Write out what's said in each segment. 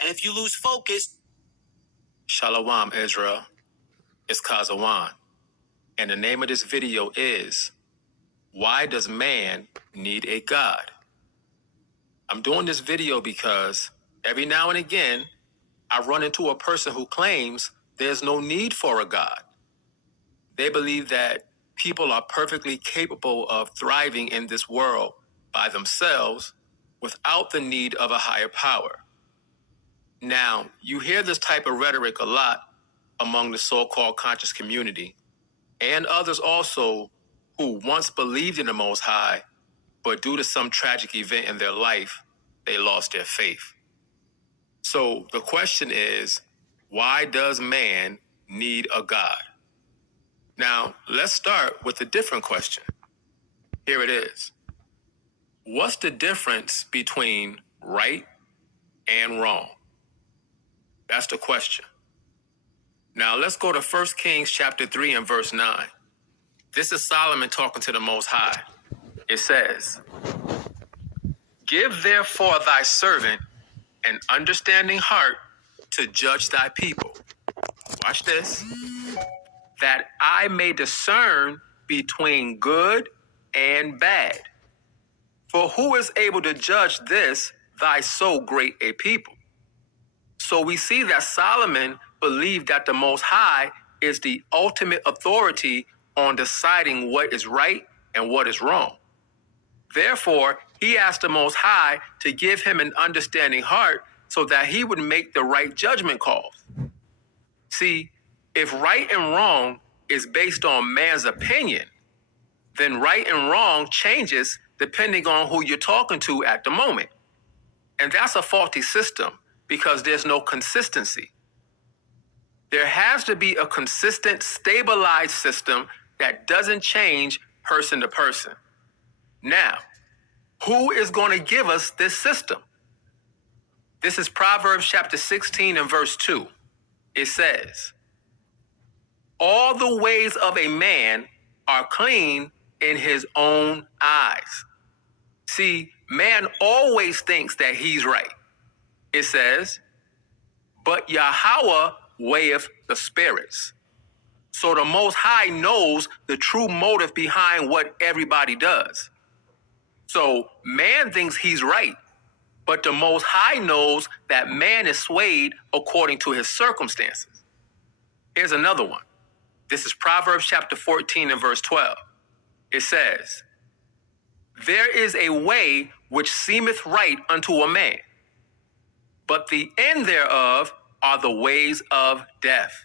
And if you lose focus... Shalom, Israel. It's Chazawan. And the name of this video is, Why Does Man Need a God? I'm doing this video because every now and again, I run into a person who claims there's no need for a God. They believe that people are perfectly capable of thriving in this world by themselves without the need of a higher power. Now, you hear this type of rhetoric a lot among the so-called conscious community and others also who once believed in the Most High, but due to some tragic event in their life, they lost their faith. So the question is, why does man need a God? Now, let's start with a different question. Here it is. What's the difference between right and wrong? That's the question. Now, let's go to 1 Kings chapter 3 and verse 9. This is Solomon talking to the Most High. It says, Give therefore thy servant an understanding heart to judge thy people. Watch this. That I may discern between good and bad. For who is able to judge this, thy so great a people? So we see that Solomon believed that the Most High is the ultimate authority on deciding what is right and what is wrong. Therefore, he asked the Most High to give him an understanding heart so that he would make the right judgment calls. See, if right and wrong is based on man's opinion, then right and wrong changes depending on who you're talking to at the moment. And that's a faulty system because there's no consistency. There has to be a consistent, stabilized system that doesn't change person to person. Now, who is going to give us this system? This is Proverbs chapter 16 and verse 2. It says, All the ways of a man are clean in his own eyes. See, man always thinks that he's right. It says, But Yahawah weigheth the spirits. So the Most High knows the true motive behind what everybody does. So man thinks he's right, but the Most High knows that man is swayed according to his circumstances. Here's another one. This is Proverbs chapter 14 and verse 12. It says, There is a way which seemeth right unto a man, but the end thereof are the ways of death.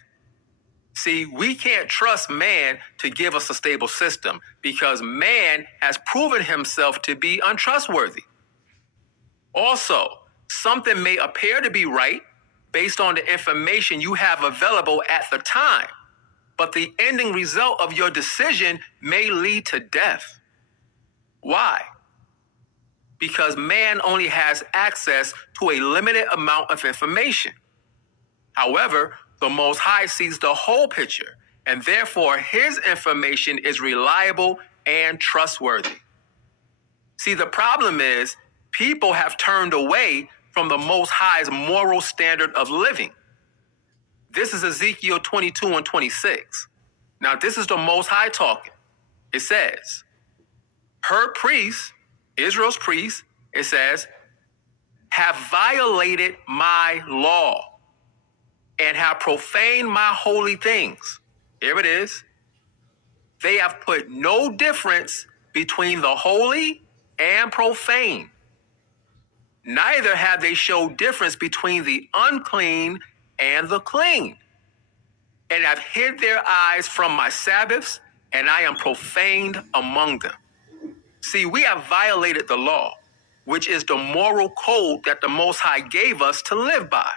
See, we can't trust man to give us a stable system because man has proven himself to be untrustworthy. Also, something may appear to be right based on the information you have available at the time, but the ending result of your decision may lead to death. Why? Because man only has access to a limited amount of information. However, the Most High sees the whole picture, and therefore his information is reliable and trustworthy. See, the problem is people have turned away from the Most High's moral standard of living. This is Ezekiel 22 and 26. Now, this is the Most High talking. It says, Her priests, Israel's priests, it says, have violated my law and have profaned my holy things. Here it is. They have put no difference between the holy and profane. Neither have they showed difference between the unclean and the clean, and have hid their eyes from my Sabbaths, and I am profaned among them. See, we have violated the law, which is the moral code that the Most High gave us to live by.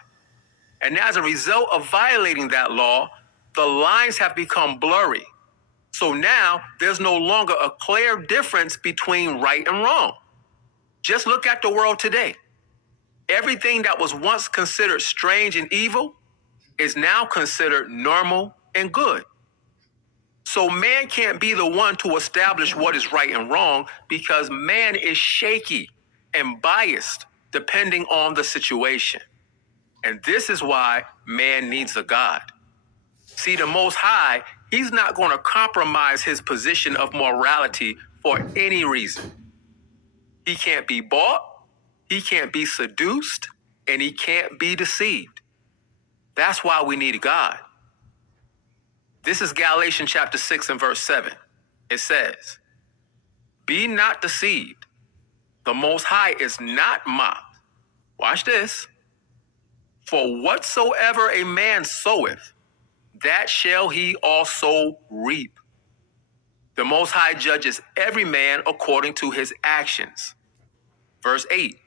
And as a result of violating that law, the lines have become blurry. So now there's no longer a clear difference between right and wrong. Just look at the world today. Everything that was once considered strange and evil is now considered normal and good. So man can't be the one to establish what is right and wrong because man is shaky and biased depending on the situation. And this is why man needs a God. See, the Most High, he's not going to compromise his position of morality for any reason. He can't be bought, he can't be seduced, and he can't be deceived. That's why we need God. This is Galatians chapter 6 and verse 7. It says, "Be not deceived. The Most High is not mocked." Watch this. "For whatsoever a man soweth, that shall he also reap." The Most High judges every man according to his actions. Verse 8.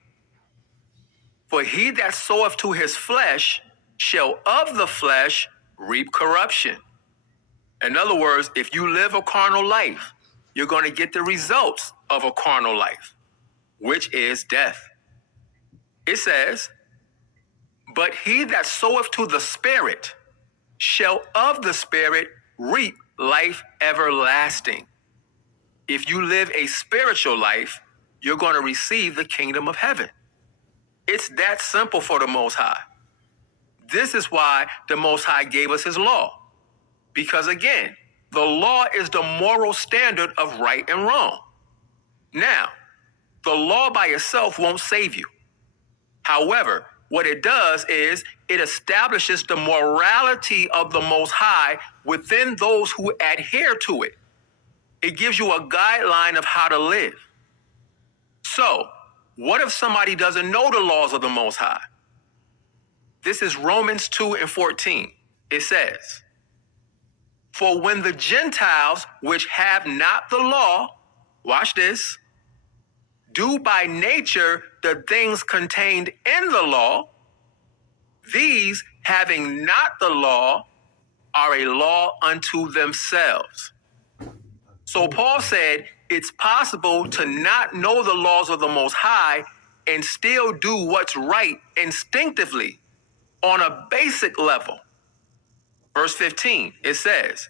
"For he that soweth to his flesh shall of the flesh reap corruption." In other words, if you live a carnal life, you're going to get the results of a carnal life, which is death. It says, "But he that soweth to the Spirit shall of the Spirit reap life everlasting." If you live a spiritual life, you're going to receive the kingdom of heaven. It's that simple for the Most High. This is why the Most High gave us his law. Because again, the law is the moral standard of right and wrong. Now, the law by itself won't save you. However, what it does is it establishes the morality of the Most High within those who adhere to it. It gives you a guideline of how to live. So, what if somebody doesn't know the laws of the Most High? This is Romans 2 and 14. It says, "For when the Gentiles, which have not the law," watch this, "do by nature the things contained in the law, these, having not the law, are a law unto themselves." So Paul said it's possible to not know the laws of the Most High and still do what's right instinctively on a basic level. Verse 15, it says,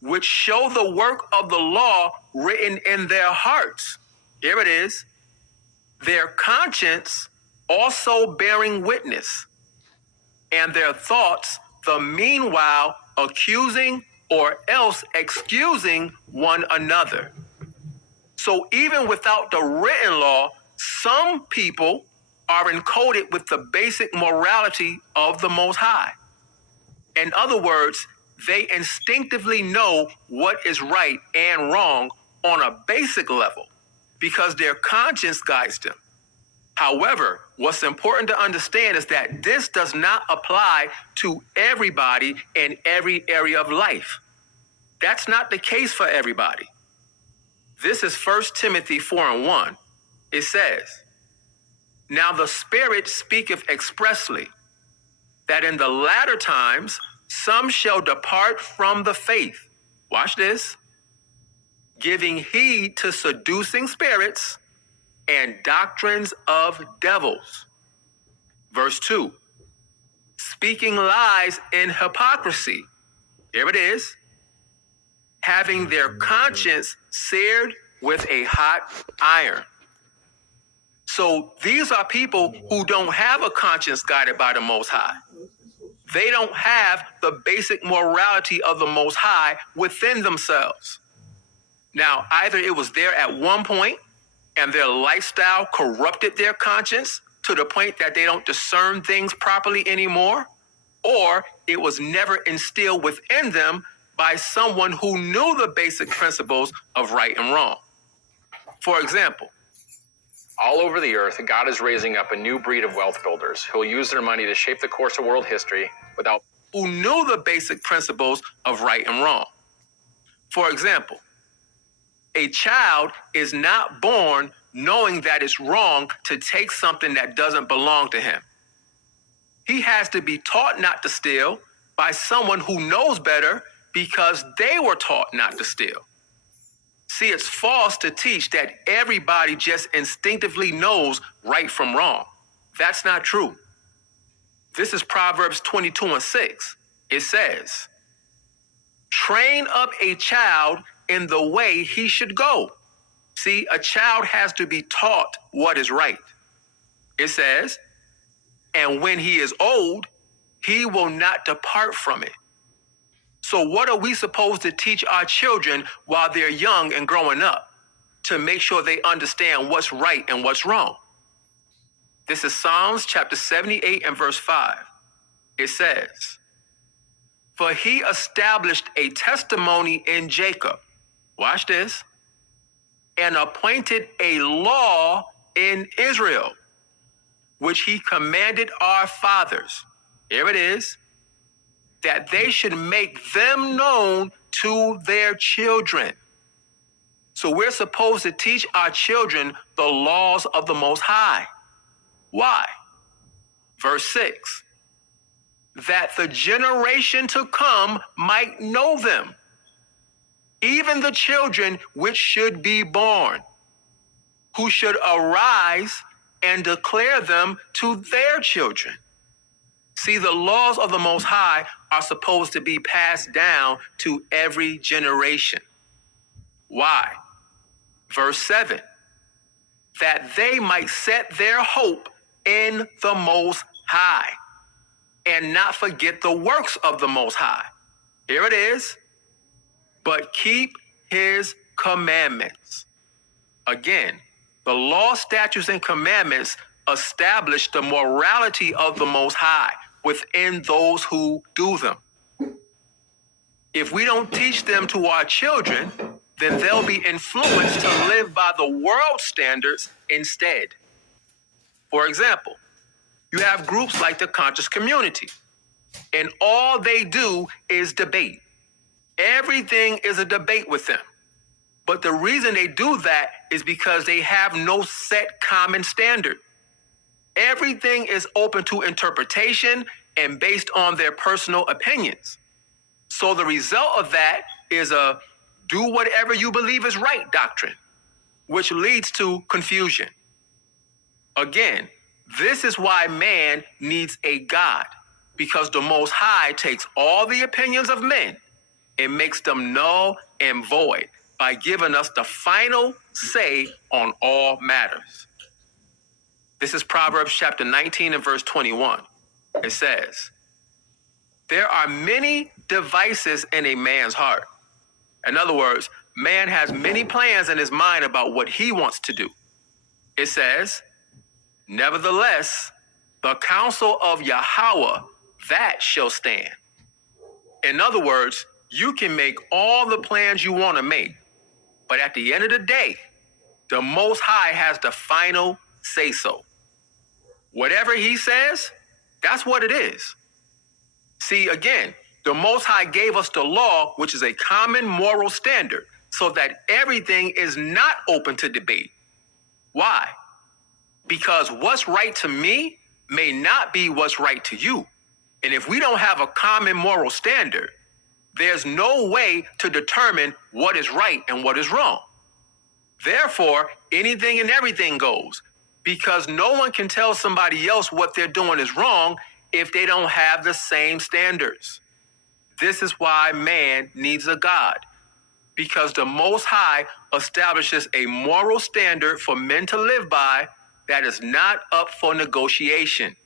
"Which show the work of the law written in their hearts." Here it is. "Their conscience also bearing witness, and their thoughts the meanwhile accusing or else excusing one another." So even without the written law, some people are encoded with the basic morality of the Most High. In other words, they instinctively know what is right and wrong on a basic level because their conscience guides them. However, what's important to understand is that this does not apply to everybody in every area of life. That's not the case for everybody. This is 1 Timothy 4 and 1. It says, "Now the Spirit speaketh expressly, that in the latter times some shall depart from the faith." Watch this. "Giving heed to seducing spirits and doctrines of devils." Verse 2. "Speaking lies in hypocrisy." Here it is. "Having their conscience seared with a hot iron." So these are people who don't have a conscience guided by the Most High. They don't have the basic morality of the Most High within themselves. Now, either it was there at one point and their lifestyle corrupted their conscience to the point that they don't discern things properly anymore, or it was never instilled within them by someone who knew the basic principles of right and wrong. For example, all over the earth, God is raising up a new breed of wealth builders who will use their money to shape the course of world history who knew the basic principles of right and wrong. For example, a child is not born knowing that it's wrong to take something that doesn't belong to him. He has to be taught not to steal by someone who knows better because they were taught not to steal. See, it's false to teach that everybody just instinctively knows right from wrong. That's not true. This is Proverbs 22 and 6. It says, "Train up a child in the way he should go." See, a child has to be taught what is right. It says, and when he is old, he will not depart from it. So what are we supposed to teach our children while they're young and growing up to make sure they understand what's right and what's wrong? This is Psalms chapter 78 and verse 5. It says, "For he established a testimony in Jacob," watch this, "and appointed a law in Israel, which he commanded our fathers," here it is, "that they should make them known to their children." So we're supposed to teach our children the laws of the Most High. Why? Verse 6, "that the generation to come might know them, even the children which should be born, who should arise and declare them to their children." See, the laws of the Most High are supposed to be passed down to every generation. Why? Verse 7, "that they might set their hope in the Most High and not forget the works of the Most High." Here it is, "but keep his commandments." Again, the law, statutes, and commandments establish the morality of the Most High within those who do them. If we don't teach them to our children, then they'll be influenced to live by the world standards instead. For example, you have groups like the conscious community, and all they do is debate. Everything is a debate with them. But the reason they do that is because they have no set common standard. Everything is open to interpretation and based on their personal opinions. So the result of that is a do whatever you believe is right doctrine, which leads to confusion. Again, this is why man needs a God, because the Most High takes all the opinions of men and makes them null and void by giving us the final say on all matters. This is Proverbs chapter 19 and verse 21. It says, "There are many devices in a man's heart." In other words, man has many plans in his mind about what he wants to do. It says, "Nevertheless, the counsel of Yahawah, that shall stand." In other words, you can make all the plans you want to make, but at the end of the day, the Most High has the final say-so. Whatever he says, that's what it is. See, again, the Most High gave us the law, which is a common moral standard, so that everything is not open to debate. Why? Because what's right to me may not be what's right to you. And if we don't have a common moral standard, there's no way to determine what is right and what is wrong. Therefore, anything and everything goes, because no one can tell somebody else what they're doing is wrong if they don't have the same standards. This is why man needs a God, because the Most High establishes a moral standard for men to live by that is not up for negotiation.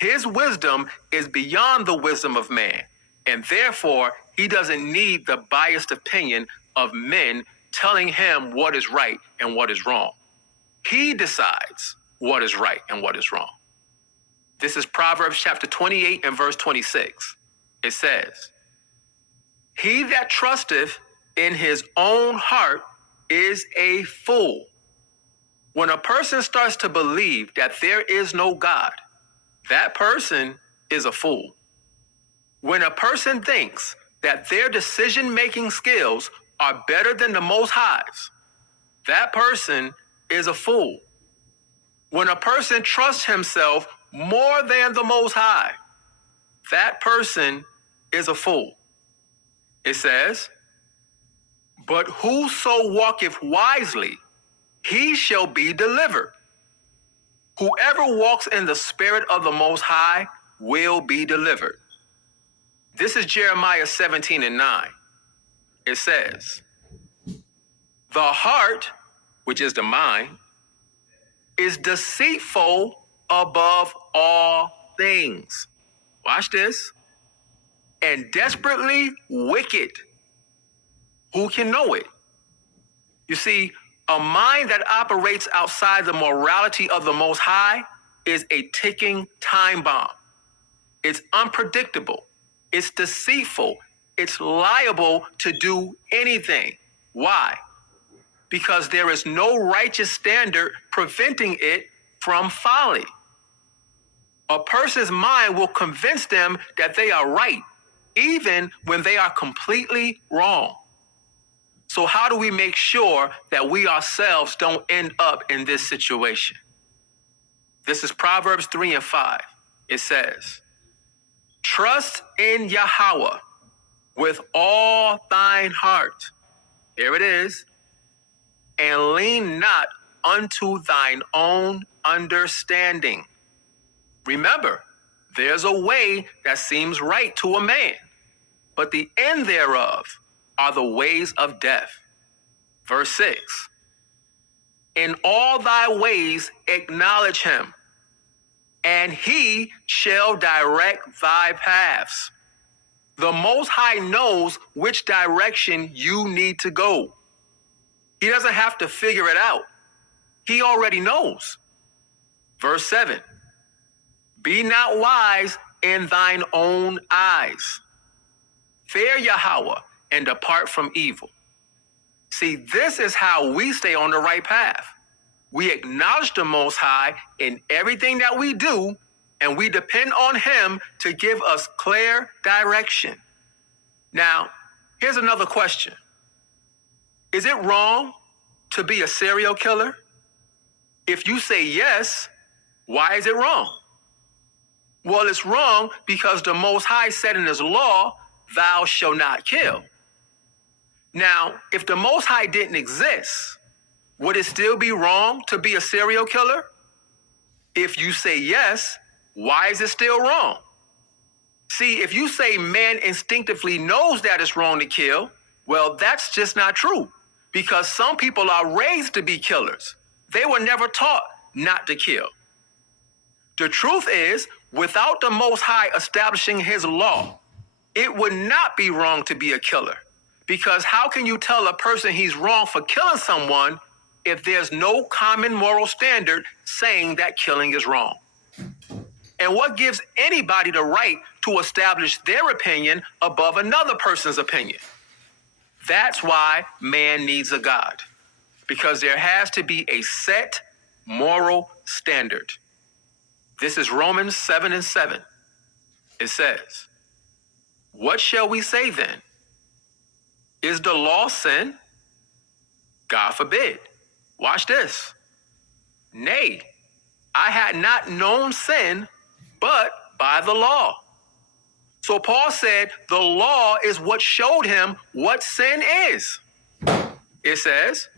His wisdom is beyond the wisdom of man, and therefore he doesn't need the biased opinion of men telling him what is right and what is wrong. He decides what is right and what is wrong. This is Proverbs chapter 28 and verse 26. It says, "He that trusteth in his own heart is a fool." When a person starts to believe that there is no God, that person is a fool. When a person thinks that their decision-making skills are better than the Most High's, that person is a fool. When a person trusts himself more than the Most High, that person is a fool. It says, "But whoso walketh wisely, he shall be delivered. Whoever walks in the spirit of the Most High will be delivered." This is Jeremiah 17 and 9. It says, "The heart," which is the mind, "is deceitful above all things. Watch this. And desperately wicked. Who can know it? You see, a mind that operates outside the morality of the Most High is a ticking time bomb. It's unpredictable. It's deceitful. It's liable to do anything. Why? Because there is no righteous standard preventing it from folly. A person's mind will convince them that they are right, even when they are completely wrong. So how do we make sure that we ourselves don't end up in this situation? This is Proverbs 3 and 5. It says, trust in Yahawah with all thine heart. Here it is. And lean not unto thine own understanding. Remember, there's a way that seems right to a man, but the end thereof are the ways of death. Verse 6. In all thy ways acknowledge him, and he shall direct thy paths. The Most High knows which direction you need to go. He doesn't have to figure it out. He already knows. Verse 7. Be not wise in thine own eyes. Fear Yahawah and depart from evil. See, this is how we stay on the right path. We acknowledge the Most High in everything that we do, and we depend on him to give us clear direction. Now, here's another question. Is it wrong to be a serial killer? If you say yes, why is it wrong? Well, it's wrong because the Most High said in his law, thou shalt not kill. Now, if the Most High didn't exist, would it still be wrong to be a serial killer? If you say yes, why is it still wrong? See, if you say man instinctively knows that it's wrong to kill, well, that's just not true, because some people are raised to be killers. They were never taught not to kill. The truth is, without the Most High establishing his law, it would not be wrong to be a killer. Because how can you tell a person he's wrong for killing someone if there's no common moral standard saying that killing is wrong? And what gives anybody the right to establish their opinion above another person's opinion? That's why man needs a God, because there has to be a set moral standard. This is Romans 7 and 7. It says, what shall we say then? Is the law sin? God forbid. Watch this. Nay, I had not known sin but by the law. So Paul said the law is what showed him what sin is. It says,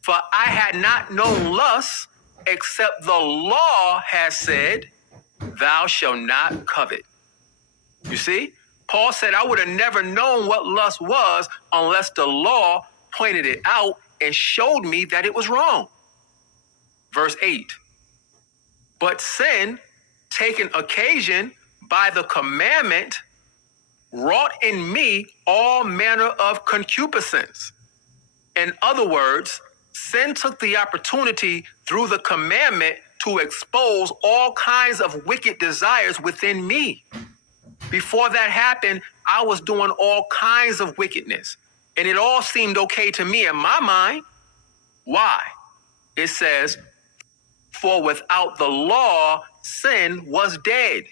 for I had not known lust except the law has said, thou shalt not covet. You see, Paul said, I would have never known what lust was unless the law pointed it out and showed me that it was wrong. Verse 8, but sin, taken occasion by the commandment, wrought in me all manner of concupiscence. In other words, sin took the opportunity through the commandment to expose all kinds of wicked desires within me. Before that happened, I was doing all kinds of wickedness, and it all seemed okay to me in my mind. Why? It says, for without the law, sin was dead.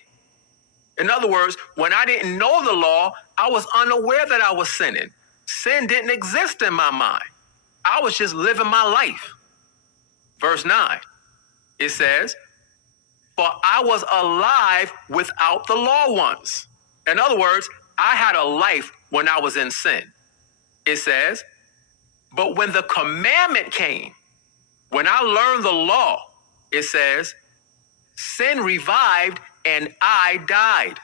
In other words, when I didn't know the law, I was unaware that I was sinning. Sin didn't exist in my mind. I was just living my life. Verse 9, it says, for I was alive without the law once. In other words, I had a life when I was in sin. It says, but when the commandment came, when I learned the law, it says, sin revived and I died.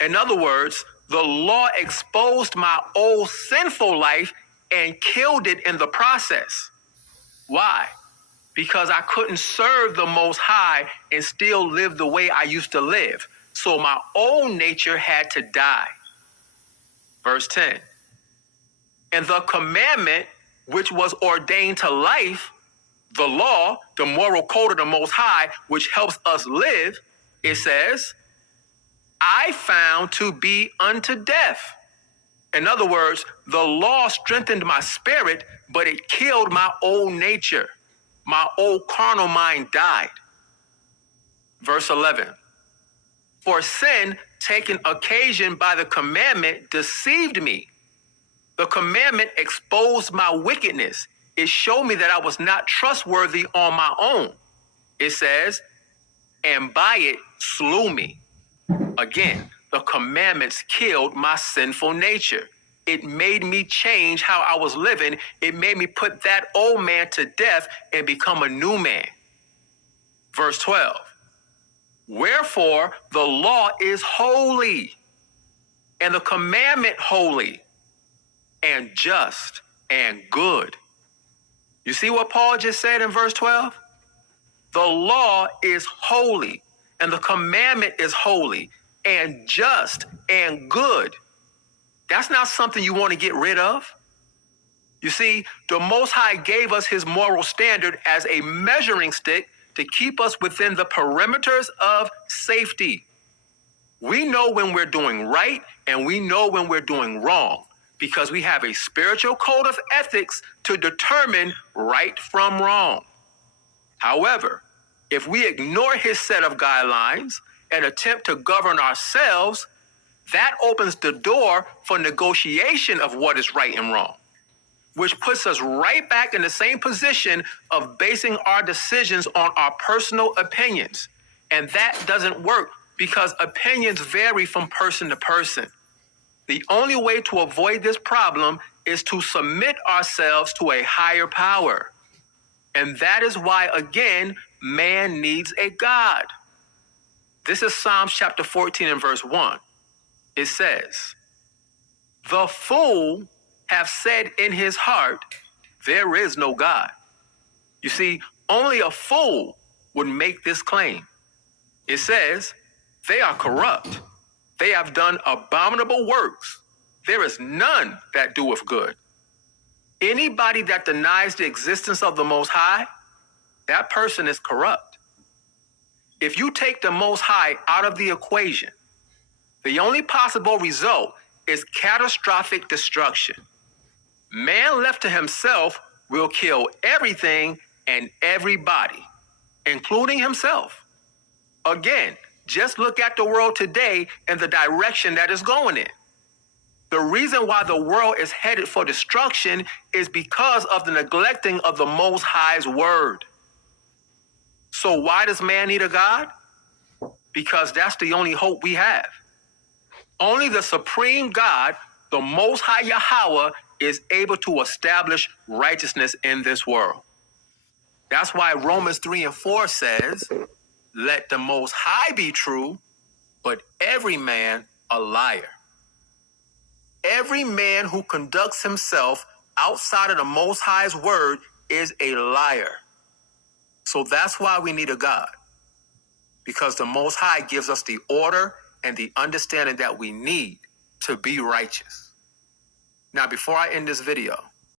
In other words, the law exposed my old sinful life and killed it in the process. Why? because I couldn't serve the Most High and still live the way I used to live. So my old nature had to die. Verse 10. And the commandment which was ordained to life, the law, the moral code of the Most High, which helps us live, it says, I found to be unto death. In other words, the law strengthened my spirit, but it killed my old nature. My old carnal mind died. Verse 11. For sin, taken occasion by the commandment, deceived me. The commandment exposed my wickedness. It showed me that I was not trustworthy on my own. It says, and by it slew me. Again, the commandments killed my sinful nature. It made me change how I was living. It made me put that old man to death and become a new man. Verse 12. Wherefore the law is holy, and the commandment holy, and just, and good. You see what Paul just said in verse 12? The law is holy, and the commandment is holy, and just, and good. That's not something you want to get rid of. You see, the Most High gave us his moral standard as a measuring stick to keep us within the perimeters of safety. We know when we're doing right, and we know when we're doing wrong, because we have a spiritual code of ethics to determine right from wrong. However, if we ignore his set of guidelines and attempt to govern ourselves, that opens the door for negotiation of what is right and wrong, which puts us right back in the same position of basing our decisions on our personal opinions. And that doesn't work because opinions vary from person to person. The only way to avoid this problem is to submit ourselves to a higher power. And that is why, again, man needs a God. This is Psalms chapter 14 and verse 1. It says, the fool hath said in his heart, there is no God. You see, only a fool would make this claim. It says, they are corrupt. They have done abominable works. There is none that doeth good. Anybody that denies the existence of the Most High, that person is corrupt. If you take the Most High out of the equation, the only possible result is catastrophic destruction. Man left to himself will kill everything and everybody, including himself. Again, just look at the world today and the direction that it's going in. The reason why the world is headed for destruction is because of the neglecting of the Most High's word. So why does man need a God? Because that's the only hope we have. Only the supreme God, the Most High Yahawah, is able to establish righteousness in this world. That's why Romans 3 and 4 says, let the Most High be true, but every man a liar. Every man who conducts himself outside of the Most High's word is a liar. So that's why we need a God, because the Most High gives us the order and the understanding that we need to be righteous. Now, before I end this video,